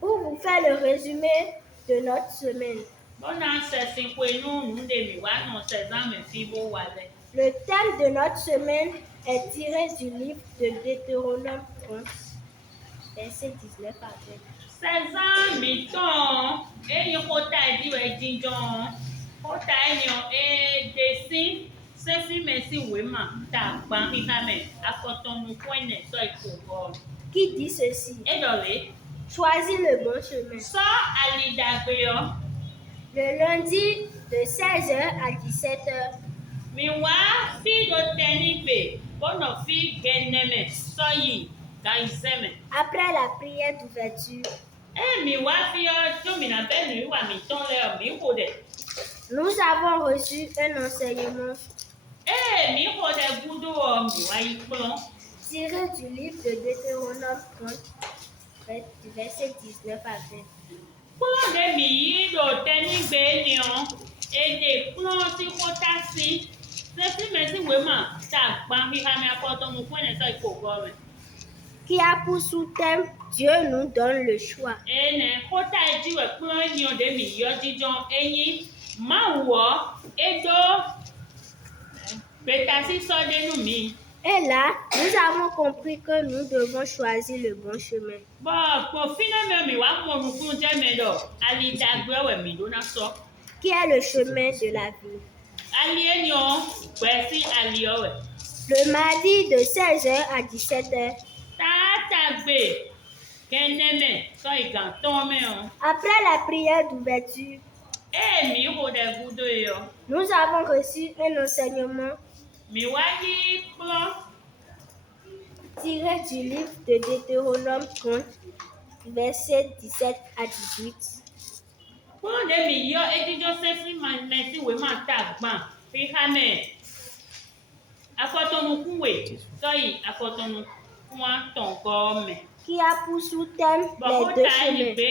Pour vous faire le résumé de notre semaine. Le thème de notre semaine est tiré du livre de Deutéronome 30, verset 19 à 20. Qui dit ceci? Choisis le bon chemin. Le lundi de 16h à 17h. Après la prière d'ouverture, nous avons reçu un enseignement tiré du livre de Deutéronome 30, verset 19 à 20. Qui a pour sous-thème Dieu nous donne le choix. Et là, nous avons compris que nous devons choisir le bon chemin. Qui est le chemin de la vie? Le mardi de 16h à 17h. Après la prière d'ouverture, nous avons reçu un enseignement tiré du livre de Deutéronome 30, verset 17 à 18. Qui a pour sous-thème les deux chemins.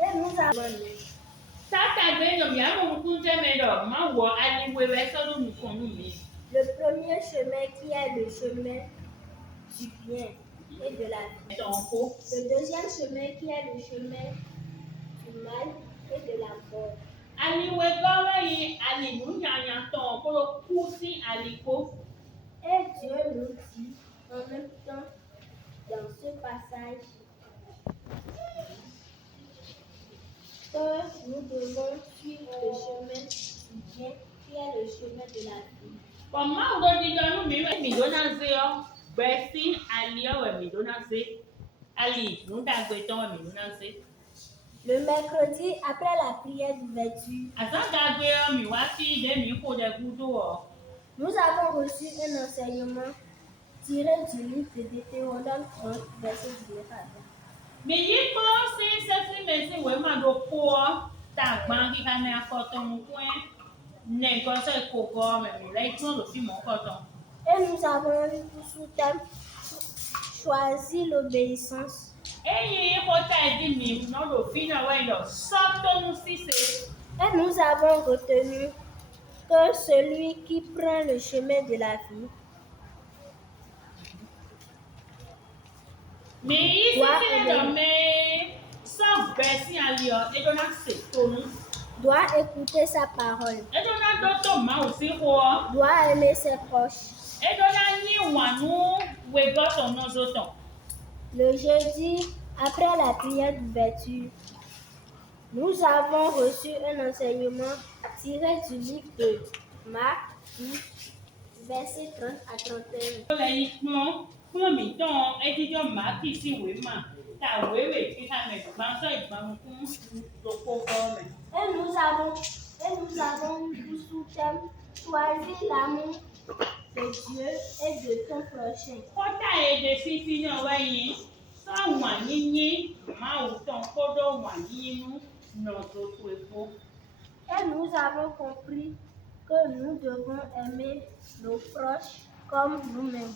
Et nous avons le premier chemin qui est le chemin du bien et de la vie. Le deuxième chemin qui est le chemin du mal et de la mort. Et Dieu nous dit en même temps dans ce passage que nous devons suivre le chemin du bien qui est le chemin de la vie. Le mercredi, après la prière d'ouverture, nous avons reçu un enseignement tiré du livre de Deutéronome 30, verset 19 à 20. Et nous avons eu pour sous-thème choisir l'obéissance. Et nous avons retenu que celui qui prend le chemin de la vie doit écouter sa parole, doit aimer ses proches. Le jeudi, après la prière d'ouverture, nous avons reçu un enseignement tiré du livre de Marc 12, verset 30 à 31. Et nous avons eu pour sous-thème choisir l'amour de Dieu et de ton prochain. Kota ede fifi na wayin so wanyiyi ma uton kodo wanyinu no to epo. Et nous avons compris que nous devons aimer nos proches comme nous-mêmes.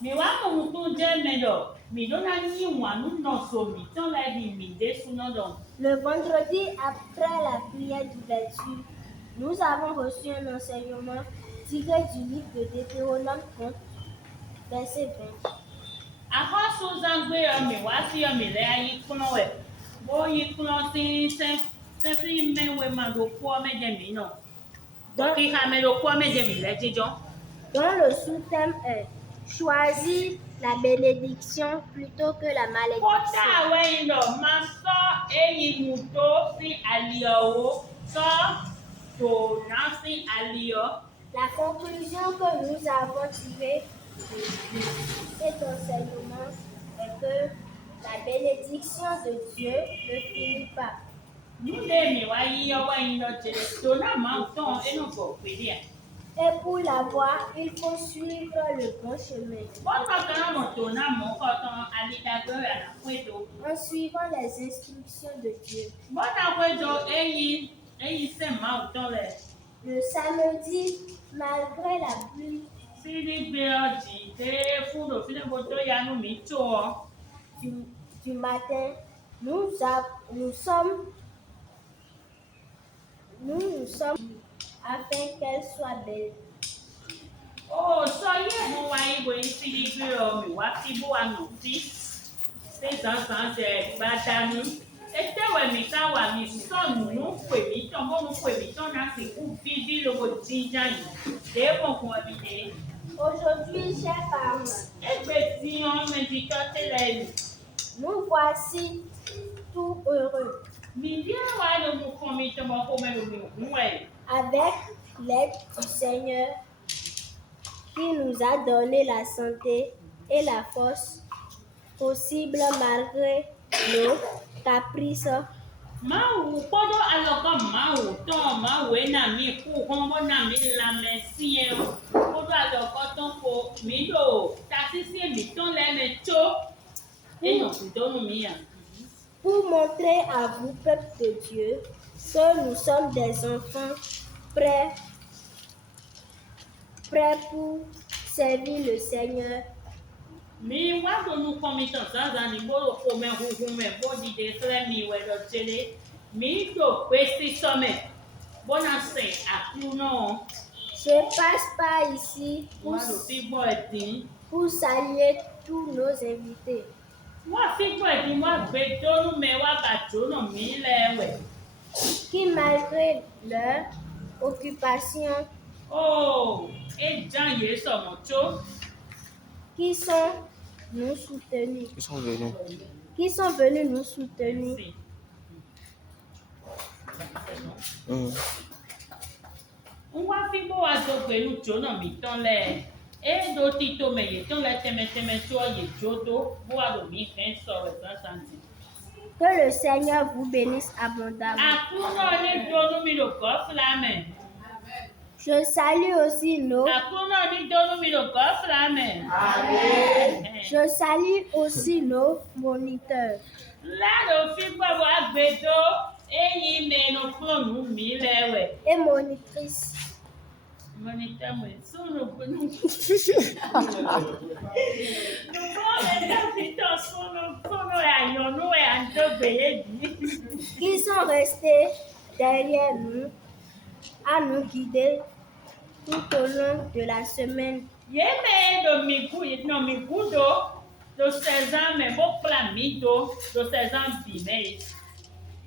Mi wa mo to je medo mi do na ni wanu no so mi ton la di mi de suno do. Le vendredi après la prière d'ouverture, nous avons reçu un enseignement tiré du livre de Deutéronome 30, verset 20. Akoso zangbe mi wa fi mi le ayi kuno we. Bo yi kuno ti se fi mewe ma do ko me je mi no. Donc ki ha me do ko me je mi le jijo. Dont le sous-thème est choisir la bénédiction plutôt que la malédiction. Kota we no ma so eyi muto si aliowo so to na si alio. La conclusion que nous avons tirée de cet enseignement est que la bénédiction de Dieu ne finit pas. Et pour l'avoir, il faut suivre le bon chemin. En suivant les instructions de Dieu. Le samedi, malgré la pluie du matin, nous sommes afin qu'elle soit belle. Oh, so yeah, mo wa ibo isiri gbe o mi wa ti bo anu ti. Se san se gbadanu. Etewe mi ta wa mi sonu nu pe mi ton bo nu pe mi ton na si ku bibi logo jinja yi. De mo kun abi de. Aujourd'hui, chers parents, Egbe ti on me di to tele mi. Nous voici tout heureux. Mi bien wa lo mu kon mi to mo ko me lo mi nwe. Avec l'aide du Seigneur qui nous a donné la santé et la force possible malgré nos caprices. Mawu kpodo aloko mawu ton mawu na mi ku kon na mi la mesi e o kpodo aloko ton ko mi do tasisi mi ton le me cho eyan ti donu mi ya. Pour montrer à vous, peuple de Dieu, que nous sommes des enfants prêts pour servir le Seignor. Mi wa do nu kon mi ton zaza ni bo lo ko me hu me bo di de sele mi we do tele mi do kwesti some bona se akuno Je passe par ici pour saluer tous nos invités. Qui malgré leur occupation qui sont venus nous soutenir. Wa fi bo wa do pẹ̀lú jona mi ton le e do ti to me ye ton le teme to ye jodo bo wa do mi fen so re santi. Que le Seigneur vous bénisse abondamment. Akuno ni donu mi lo ko flame. Je salue aussi nos Akuno ni donu mi lo ko flame. Amen. Je salue aussi nos moniteurs. La do fi bo wa gbedo eyi me no phone mi lewe. Et monitrices. Moniteur moi sono nous. Qui sont restés derrière nous à nous guider tout au long de la semaine.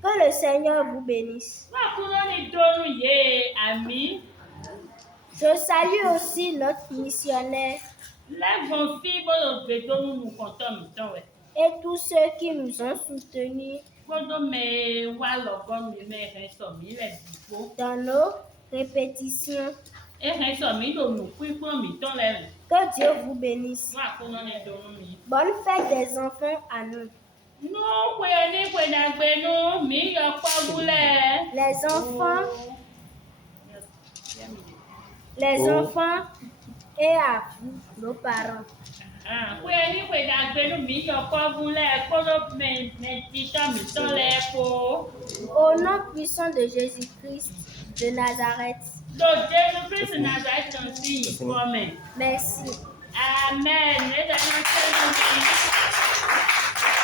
Que le Seigneur vous bénisse. Je salue aussi notre missionnaire et tous ceux qui nous ont soutenus dans nos répétitions. Que Dieu vous bénisse. Bonne fête des enfants à nous. Les enfants et à vous, nos parents. Kwe d'agbenu mi yoko vule kolo mentita mi tole po. Au nom puissant de Jésus-Christ de Nazareth. Donc Jésus-Christ Nazareth aussi comme. Merci. Amen.